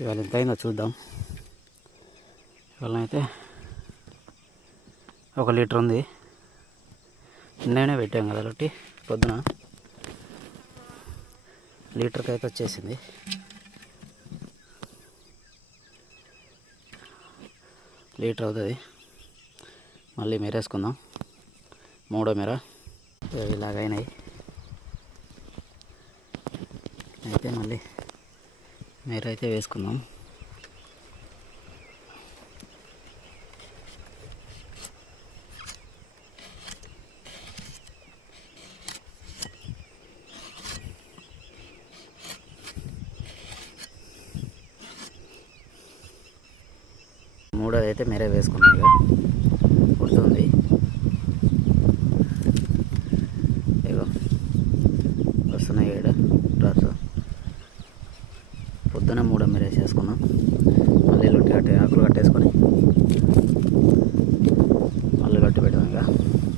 ఇవాళ ఎంత అయిందో చూద్దాం. ఇవాళ అయితే ఒక లీటర్ ఉంది. నిన్ననే పెట్టాం కదా రొట్టి పొద్దున. లీటర్కి అయితే వచ్చేసింది. లీటర్ అవుతుంది. మళ్ళీ మెరేసుకుందాం. మూడో మెర. ఇలాగైనాయి. అయితే మళ్ళీ మీరైతే అయితే వేసుకుందాం. మూడోది అయితే మీరే వేసుకున్నాం ఇక. ఇగో వస్తున్నాయి ఏడు పొద్దున మూడో మీరు వేసేసుకున్నాం. మళ్ళీ లొట్టి కట్టే ఆకులు కట్టేసుకొని